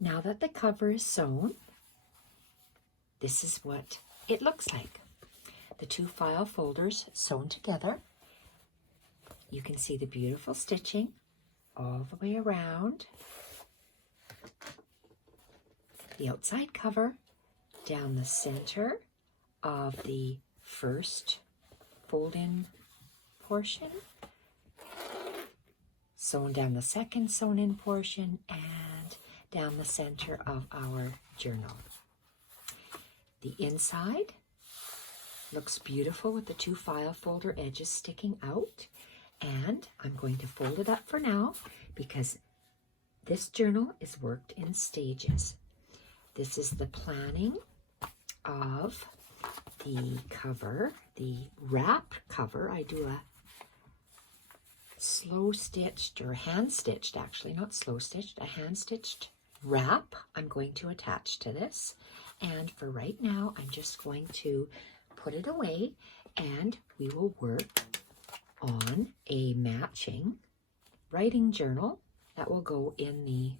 Now that the cover is sewn, this is what it looks like. The two file folders sewn together. You can see the beautiful stitching all the way around. The outside cover down the center of the first fold-in portion, sewn down the second sewn-in portion, and down the center of our journal. The inside looks beautiful with the two file folder edges sticking out, and I'm going to fold it up for now because this journal is worked in stages. This is the planning of the cover, the wrap cover. I do a slow stitched or hand stitched, actually not slow stitched, a hand stitched wrap I'm going to attach to this. And for right now, I'm just going to put it away and we will work on a matching writing journal that will go in the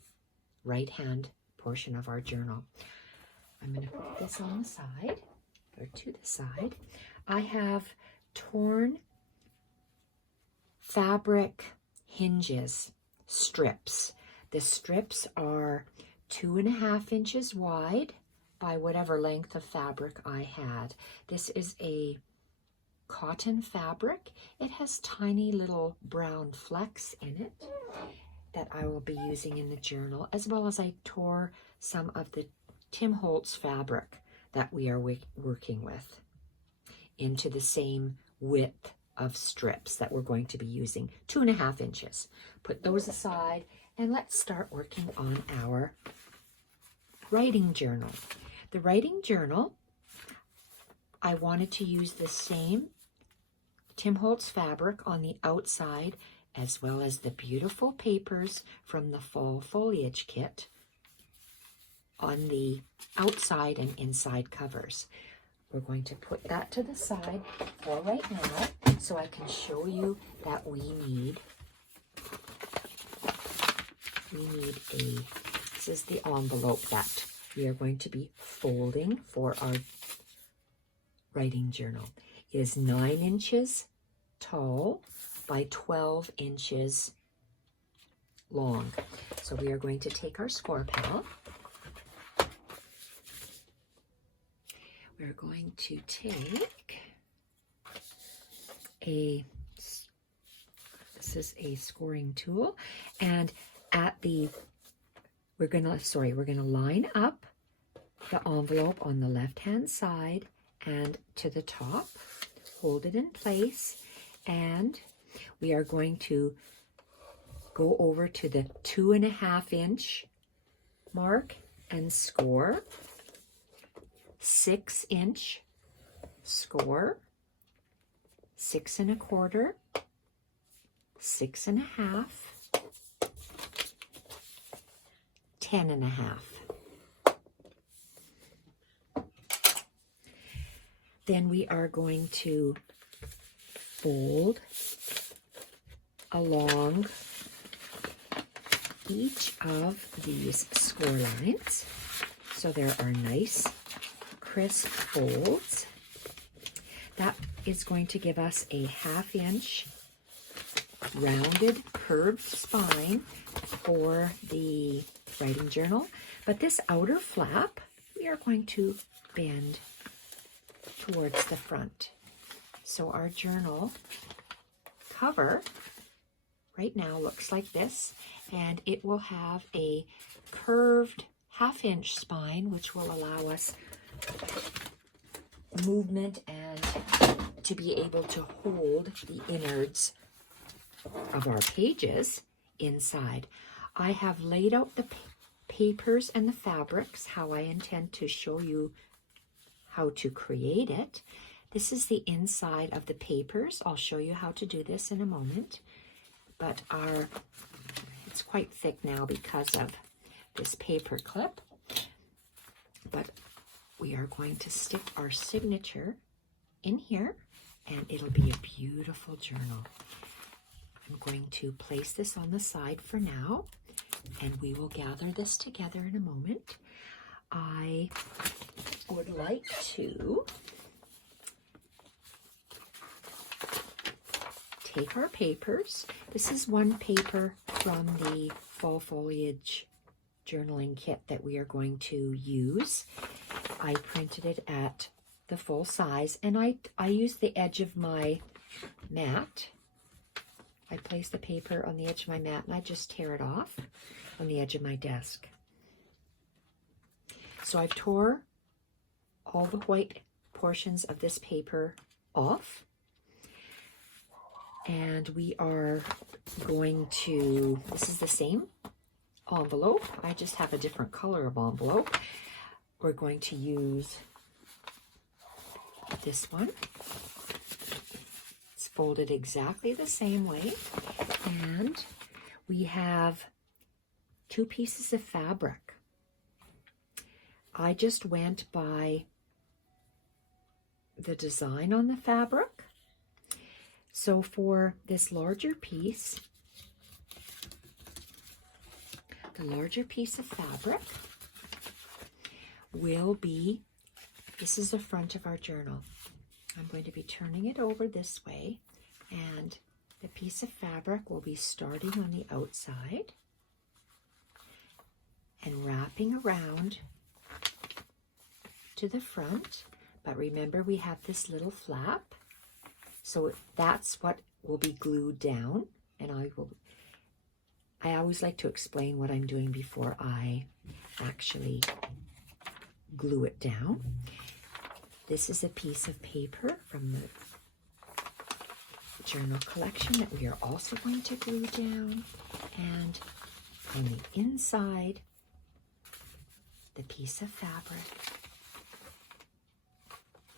right hand portion of our journal. I'm going to put this on the side, or to the side. I have torn fabric hinges, strips. The strips are 2.5 inches wide by whatever length of fabric I had. This is a cotton fabric. It has tiny little brown flecks in it that I will be using in the journal, as well as I tore some of the Tim Holtz fabric that we are working with into the same width of strips that we're going to be using, 2.5 inches. Put those aside and let's start working on our writing journal. The writing journal, I wanted to use the same Tim Holtz fabric on the outside as well as the beautiful papers from the Fall Foliage kit on the outside and inside covers. We're going to put that to the side for right now so I can show you that we need this is the envelope that we are going to be folding for our writing journal. It is 9 inches tall by 12 inches long. So we are going to take our score pal. We're going to take this is a scoring tool, and we're gonna line up the envelope on the left-hand side and to the top, hold it in place, and we are going to go over to the 2.5 inch mark and score, 6 inch score, 6 1/4, 6 1/2, 10 1/2. Then we are going to fold along each of these score lines so there are nice crisp folds. That is going to give us a 1/2 inch rounded curved spine for the writing journal, but this outer flap we are going to bend towards the front. So our journal cover right now looks like this, and it will have a curved 1/2 inch spine which will allow us movement and to be able to hold the innards of our pages inside. I have laid out the papers and the fabrics, how I intend to show you how to create it. This is the inside of the papers. I'll show you how to do this in a moment, but it's quite thick now because of this paper clip, but we are going to stick our signature in here and it'll be a beautiful journal. I'm going to place this on the side for now, and we will gather this together in a moment. I would like to take our papers. This is one paper from the Fall Foliage journaling kit that we are going to use. I printed it at the full size, and I used the edge of my mat. I place the paper on the edge of my mat and I just tear it off on the edge of my desk. So I've tore all the white portions of this paper off, and we are going to, this is the same envelope, I just have a different color of envelope. We're going to use this one. It's folded exactly the same way, and we have 2 pieces of fabric. I just went by the design on the fabric. So for this larger piece, the larger piece of fabric will be, this is the front of our journal. I'm going to be turning it over this way, and the piece of fabric will be starting on the outside and wrapping around to the front. But remember, we have this little flap, so that's what will be glued down. And I always like to explain what I'm doing before I actually glue it down. This is a piece of paper from the journal collection that we are also going to glue down, and on the inside, the piece of fabric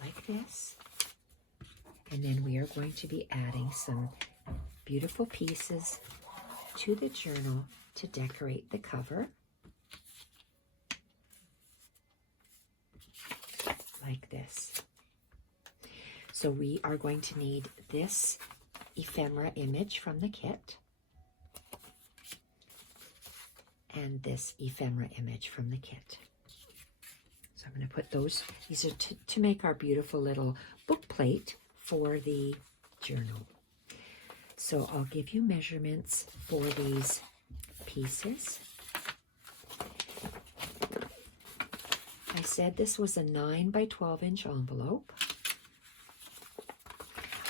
like this. And then we are going to be adding some beautiful pieces to the journal to decorate the cover, like this. So we are going to need this ephemera image from the kit and this ephemera image from the kit. So I'm going to put those, these are to make our beautiful little book plate for the journal. So I'll give you measurements for these pieces. I said this was a 9 by 12 inch envelope.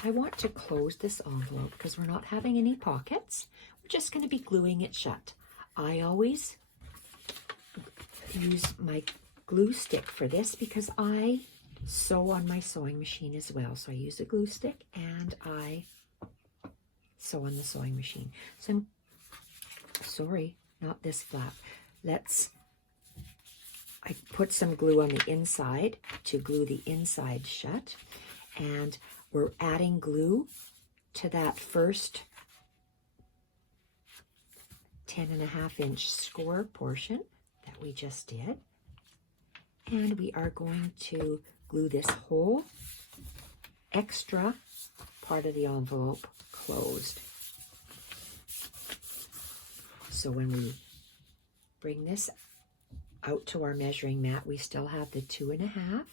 I want to close this envelope because we're not having any pockets. We're just going to be gluing it shut. I always use my glue stick for this because I sew on my sewing machine as well. So I use a glue stick and I sew on the sewing machine. So I'm sorry, not this flap. I put some glue on the inside to glue the inside shut, and we're adding glue to that first 10.5 inch score portion that we just did. And we are going to glue this whole extra part of the envelope closed. So when we bring this out to our measuring mat, we still have the 2.5,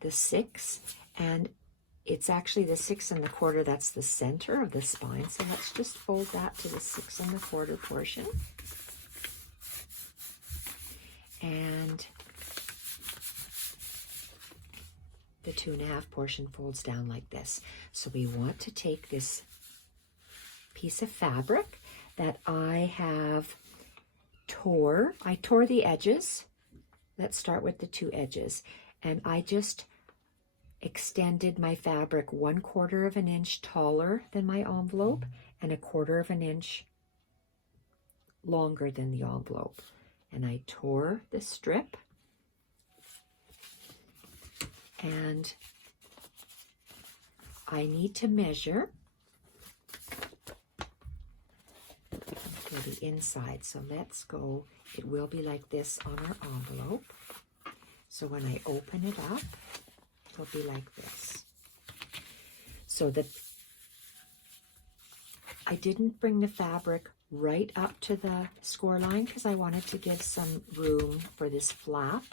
the 6, and it's actually the 6 1/4 that's the center of the spine. So let's just fold that to the 6 1/4 portion. And the 2.5 portion folds down like this. So we want to take this piece of fabric that I have I tore the edges. Let's start with the 2 edges. And I just extended my fabric 1/4 of an inch taller than my envelope and 1/4 of an inch longer than the envelope. And I tore the strip, and I need to measure for the inside. So let's go, it will be like this on our envelope. So when I open it up, it'll be like this. So I didn't bring the fabric right up to the score line because I wanted to give some room for this flap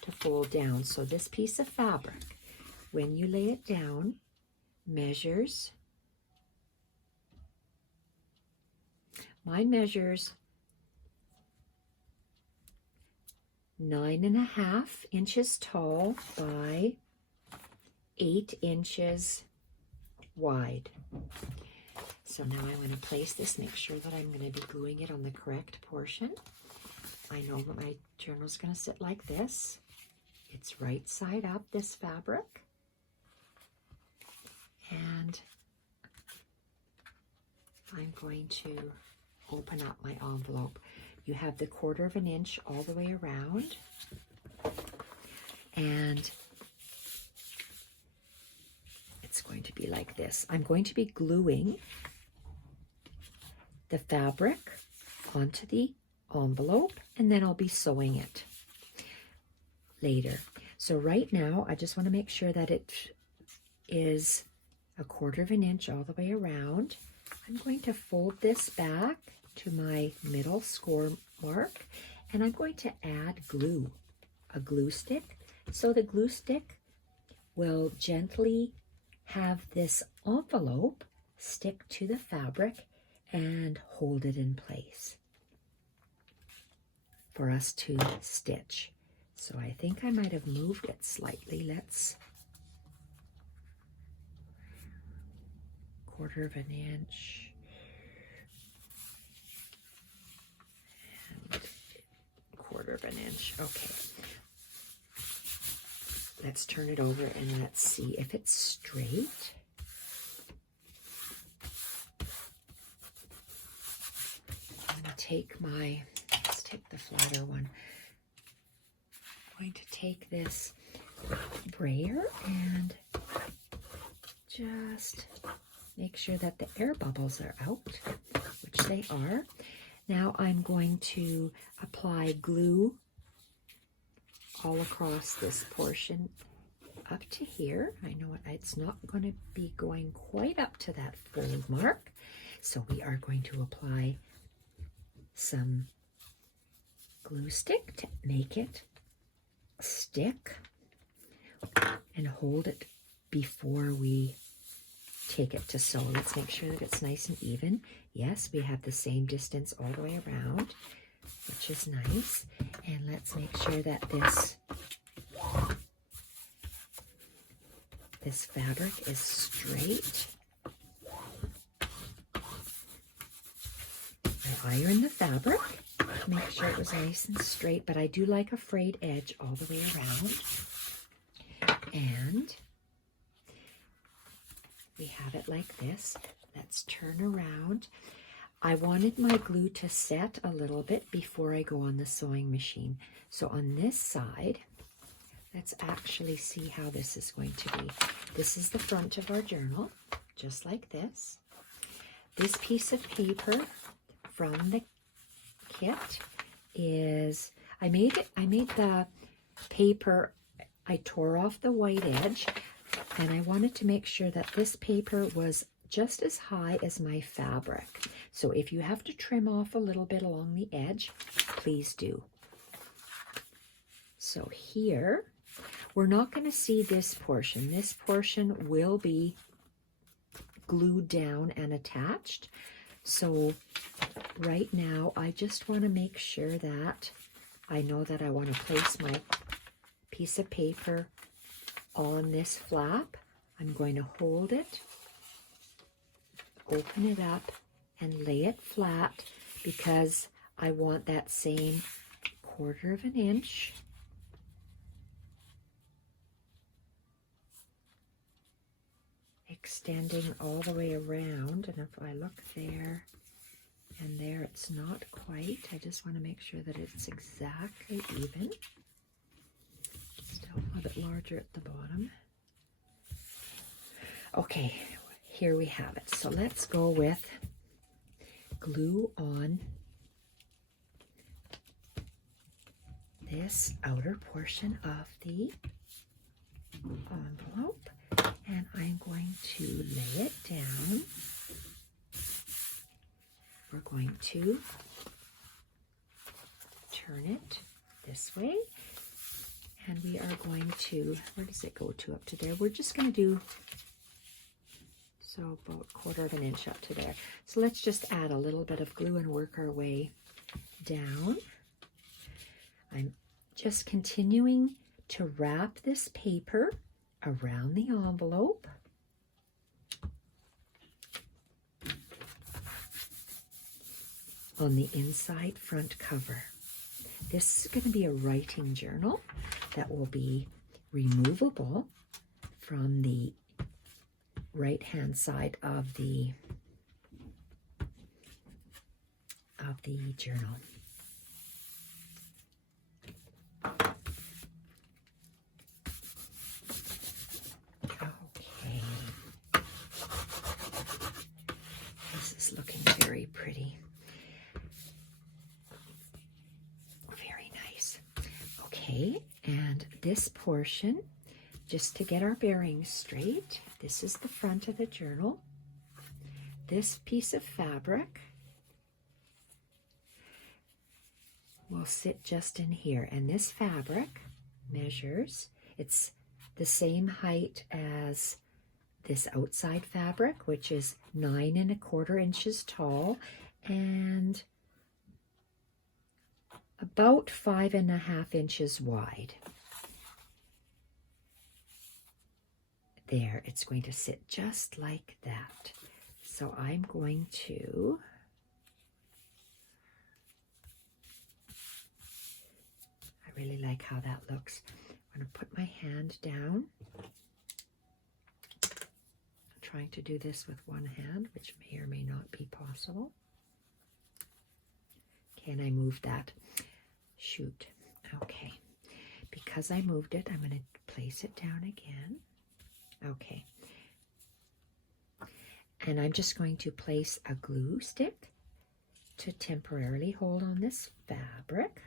to fold down. So this piece of fabric, when you lay it down, measures, mine measures 9.5 inches tall by 8 inches wide. So now I'm going to place this, make sure that I'm going to be gluing it on the correct portion. I know that my journal is going to sit like this. It's right side up, this fabric. And I'm going to open up my envelope. You have the 1/4 inch all the way around. And it's going to be like this. I'm going to be gluing the fabric onto the envelope, and then I'll be sewing it later. So right now, I just want to make sure that it is a 1/4 inch all the way around. I'm going to fold this back to my middle score mark, and I'm going to add glue, a glue stick. So the glue stick will gently have this envelope stick to the fabric and hold it in place for us to stitch. So I think I might have moved it slightly. Let's 1/4 inch and 1/4 inch. Okay. Let's turn it over and let's see if it's straight. I'm going to take my, let's take the flatter one. I'm going to take this brayer and just make sure that the air bubbles are out, which they are. Now I'm going to apply glue all across this portion up to here. I know it's not going to be going quite up to that fold mark, so we are going to apply some glue stick to make it stick and hold it before we take it to sew. Let's make sure that it's nice and even. Yes, we have the same distance all the way around, which is nice. And let's make sure that this fabric is straight. I iron the fabric, make sure it was nice and straight, but I do like a frayed edge all the way around. And we have it like this. Let's turn around. I wanted my glue to set a little bit before I go on the sewing machine. So on this side, let's actually see how this is going to be. This is the front of our journal, just like this. This piece of paper from the kit is, I made the paper, I tore off the white edge, and I wanted to make sure that this paper was just as high as my fabric. So if you have to trim off a little bit along the edge, please do. So here, we're not going to see this portion. This portion will be glued down and attached. So right now, I just want to make sure that I know that I want to place my piece of paper on this flap. I'm going to hold it, open it up, and lay it flat because I want that same 1/4 inch extending all the way around. And if I look there and there, it's not quite. I just want to make sure that it's exactly even. Still a little bit larger at the bottom. Okay, here we have it. So let's go with glue on this outer portion of the envelope, and I'm going to lay it down we're going to turn it this way, and we are going to, where does it go to? Up to there. We're just going to do, so about 1/4 of an inch up to there. So let's just add a little bit of glue and work our way down. I'm just continuing to wrap this paper around the envelope. On the inside front cover. This is going to be a writing journal that will be removable from the right-hand side of the journal. Okay. This is looking very pretty. Very nice. Okay, and this portion, just to get our bearings straight, this is the front of the journal. This piece of fabric will sit just in here, and this fabric measures, it's the same height as this outside fabric, which is 9 1/4 inches tall and about 5 1/2 inches wide. There, it's going to sit just like that. So I'm going to really like how that looks. I'm going to put my hand down. I'm trying to do this with one hand, which may or may not be possible. Can I move that? Shoot. Okay. Because I moved it, I'm going to place it down again. Okay. And I'm just going to place a glue stick to temporarily hold on this fabric,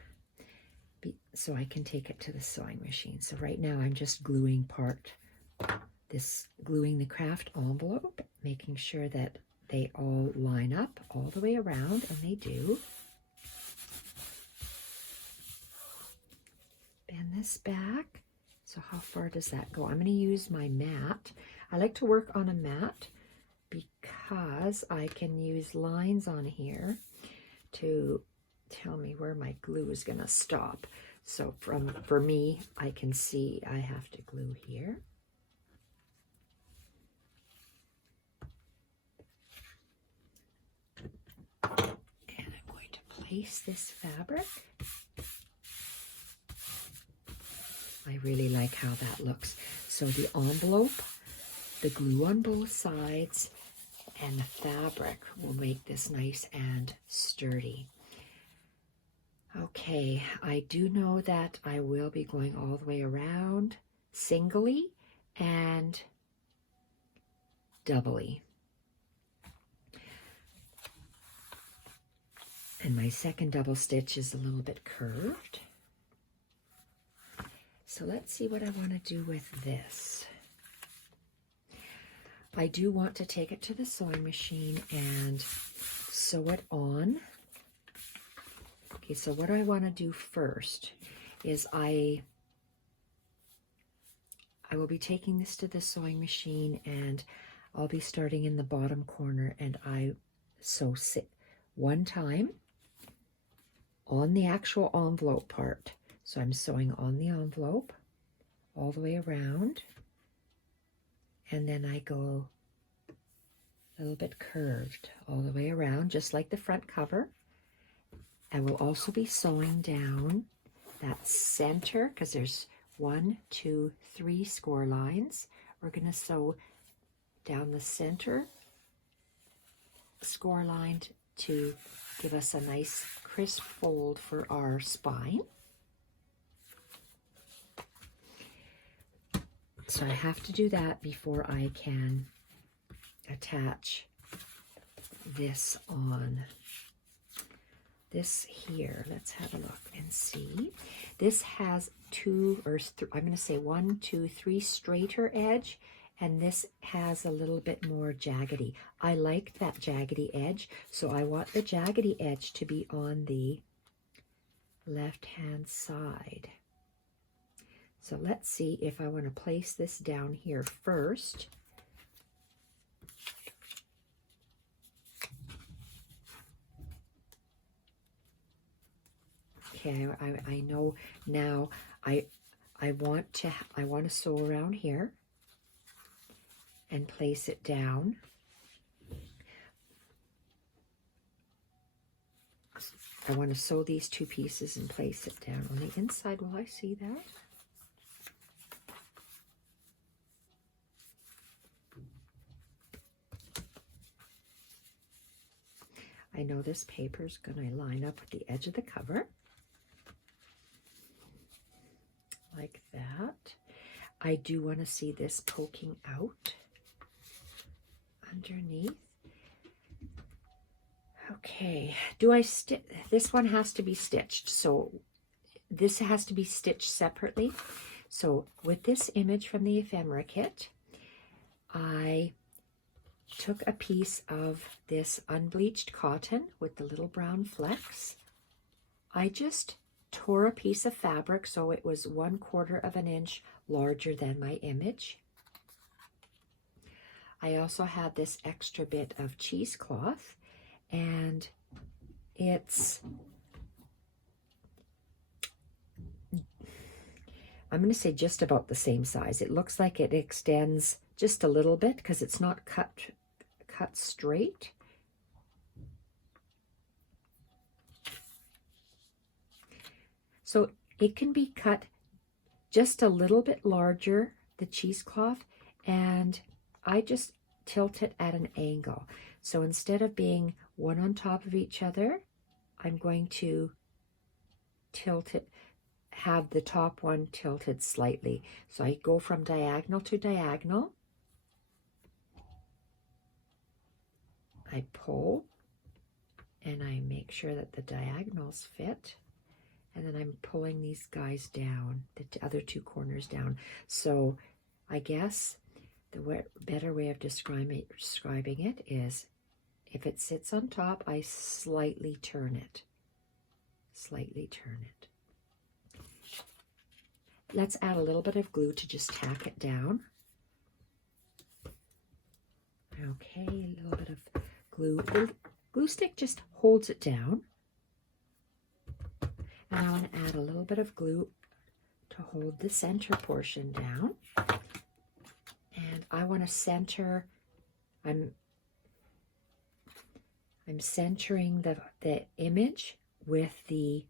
so I can take it to the sewing machine. So right now I'm just gluing gluing the craft envelope, making sure that they all line up all the way around, and they do. Bend this back. So how far does that go? I'm going to use my mat. I like to work on a mat because I can use lines on here to tell me where my glue is going to stop. So for me, I can see I have to glue here. And I'm going to place this fabric. I really like how that looks. So the envelope, the glue on both sides, and the fabric will make this nice and sturdy. Okay, I do know that I will be going all the way around singly and doubly. And my second double stitch is a little bit curved. So let's see what I want to do with this. I do want to take it to the sewing machine and sew it on. Okay, so what I want to do first is I will be taking this to the sewing machine, and I'll be starting in the bottom corner, and I sew one time on the actual envelope part. So I'm sewing on the envelope all the way around, and then I go a little bit curved all the way around, just like the front cover. I will also be sewing down that center, because there's 1, 2, 3 score lines. We're going to sew down the center score line to give us a nice crisp fold for our spine. So I have to do that before I can attach this on. This here, let's have a look and see. This has 2 or I'm going to say 1, 2, 3 straighter edge and this has a little bit more jaggedy. I like that jaggedy edge, so I want the jaggedy edge to be on the left-hand side. So let's see if I want to place this down here first. Okay, I know now I want to sew around here and place it down. I want to sew these two pieces and place it down on the inside. Will I see that? I know this paper is going to line up with the edge of the cover. Like that. I do want to see this poking out underneath. Okay, this one has to be stitched, so this has to be stitched separately. So with this image from the ephemera kit, I took a piece of this unbleached cotton with the little brown flecks. I just tore a piece of fabric so it was 1/4 of an inch larger than my image. I also had this extra bit of cheesecloth, and I'm going to say just about the same size. It looks like it extends just a little bit because it's not cut straight. So it can be cut just a little bit larger, the cheesecloth, and I just tilt it at an angle. So instead of being one on top of each other, I'm going to tilt it, have the top one tilted slightly. So I go from diagonal to diagonal. I pull and I make sure that the diagonals fit. And then I'm pulling these guys down, the other two corners down. So I guess the better way of describing it is, if it sits on top, I slightly turn it. Slightly turn it. Let's add a little bit of glue to just tack it down. Okay, a little bit of glue. The glue stick just holds it down. And I want to add a little bit of glue to hold the center portion down. And I want to center, I'm centering the image with the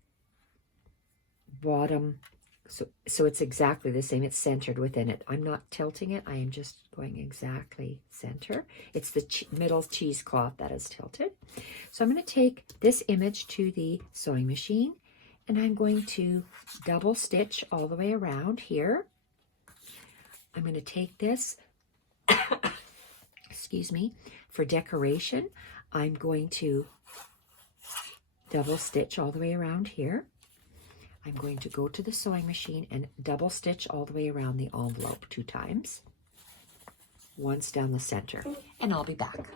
bottom, so it's exactly the same. It's centered within it. I'm not tilting it. I am just going exactly center. It's the middle cheesecloth that is tilted. So I'm going to take this image to the sewing machine, and I'm going to double stitch all the way around here. I'm going to take this, excuse me, for decoration. I'm going to double stitch all the way around here. I'm going to go to the sewing machine and double stitch all the way around the envelope 2 times, once down the center, and I'll be back.